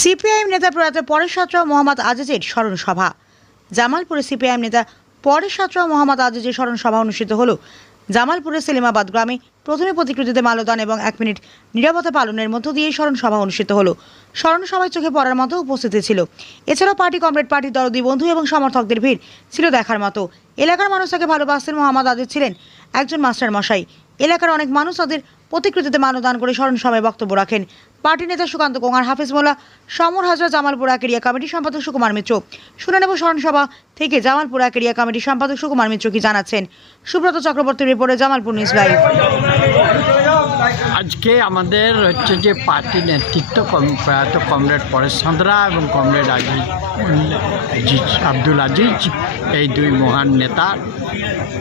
CPIM নেতা প্রয়াত পরেশ সাঁতরা মোহাম্মদ আজিজের স্মরণ সভা। জামালপুরে সিপিআইএম নেতা পরেশ সাঁতরা মোহাম্মদ আজিজের স্মরণ সভা অনুষ্ঠিত হল। জামালপুরের সেলিমাবাদ গ্রামে প্রথমে প্রতিকৃতিতে মাল্যদান এবং 1 মিনিট নীরবতা পালনের মধ্য দিয়ে স্মরণ সভা অনুষ্ঠিত হল। স্মরণ সভায় চোখে পড়ার মতো উপস্থিতি ছিল। এছাড়াও পার্টি কমরেড, পার্টির দরদি বন্ধু এবং সমর্থকদের ভিড় ছিল দেখার মতো। এলাকার মানুষ তাকে ভালোবাসতেন। মোহাম্মদ আজিজ ছিলেন একজন মাস্টার মশাই। এলাকার অনেক মানুষ তাদের প্রতিকৃতিতে মাল্যদান করে স্মরণ সভায় বক্তব্য রাখেন। পার্টি নেতা সুকান্ত কোঙার, হাফিজ মোল্লা, সমর হাজরা, জামালপুর একেরিয়া কমিটির সম্পাদক সুকুমার মিত্র। শুনে নেব স্মরণ সভা থেকে জামালপুর একেরিয়া কমিটির সম্পাদক সুকুমার মিত্র কি জানাচ্ছেন। সুব্রত চক্রবর্তীর রিপোর্টে জামালপুর নিউজ লাইভ। আজকে আমাদের হচ্ছে যে পার্টি নেতৃত্ব প্রয়াত কমরেড পরেশ সাঁতরা এবং কমরেড আব্দুল আজিজ, এই দুই মহান নেতার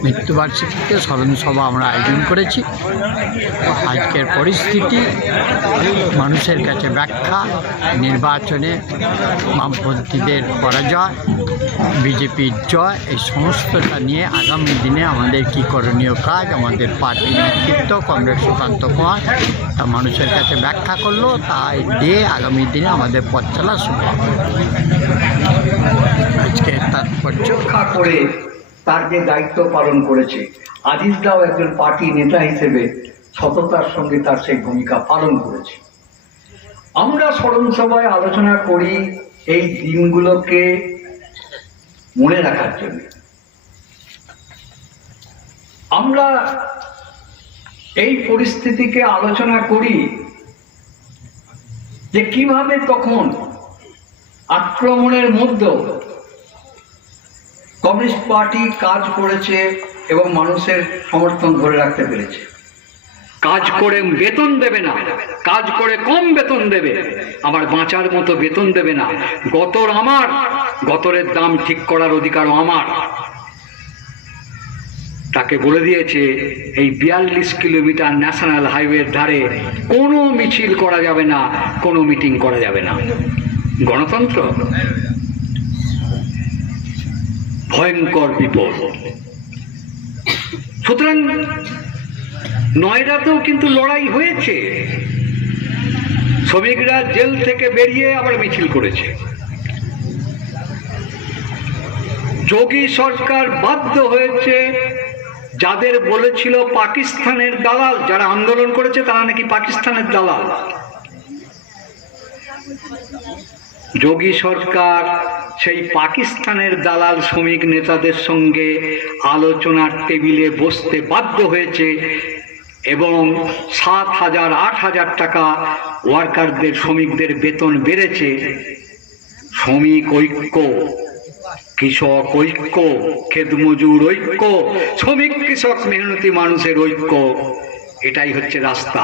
মৃত্যুবার্ষিকীতে স্মরণ সভা আমরা আয়োজন করেছি। আজকের পরিস্থিতি, মানুষের কাছে ব্যাখ্যা, নির্বাচনে বামপন্থীদের পরাজয়, বিজেপির জয়, এই সমস্তটা নিয়ে আগামী দিনে আমাদের কী করণীয় কাজ আমাদের পার্টি নেতৃত্ব কমরেড সুকান্ত কুমার তা মানুষের কাছে ব্যাখ্যা করলো। তাই দিয়ে আগামী দিনে আমাদের পথ চলা শুরু হবে। আজকে তাৎপর্য করে তার যে দায়িত্ব পালন করেছে, আজিজরাও একজন পার্টি নেতা হিসেবে সততার সঙ্গে তার সেই ভূমিকা পালন করেছে। আমরা স্মরণ সভায় আলোচনা করি এই দিনগুলোকে মনে রাখার জন্য। আমরা এই পরিস্থিতিকে আলোচনা করি যে কিভাবে তখন আক্রমণের মধ্যে কমিউনিস্ট পার্টি কাজ করেছে এবং মানুষের সমর্থন ধরে রাখতে পেরেছে। কাজ করে বেতন দেবে না, কাজ করে কম বেতন দেবে, আবার বাঁচার মতো বেতন দেবে না। গতর আমার, গতরের দাম ঠিক করার অধিকার আমার। তাকে বলে দিয়েছে এই 42 কিলোমিটার ন্যাশনাল হাইওয়ের ধারে কোনো মিছিল করা যাবে না, কোনো মিটিং করা যাবে না। গণতন্ত্র ভয়ঙ্কর বিপদ। সুতরাং নয়ডাতেও কিন্তু লড়াই হয়েছে। শ্রমিকরা জেল থেকে বেরিয়ে আবার মিছিল করেছে। যোগী সরকার বাধ্য হয়েছে, যাদের বলেছিল পাকিস্তানের দালাল, যারা আন্দোলন করেছে তারা নাকি পাকিস্তানের দালাল, যোগী সরকার সেই পাকিস্তানের দালাল শ্রমিক নেতাদের সঙ্গে আলোচনার টেবিলে বসতে বাধ্য হয়েছে এবং 7,000 8,000 টাকা ওয়ার্কারদের, শ্রমিকদের বেতন বেড়েছে। শ্রমিক ঐক্য, কৃষক ঐক্য, খেত মজুর ঐক্য, শ্রমিক কৃষক মেহনতি মানুষের ঐক্য, এটাই হচ্ছে রাস্তা।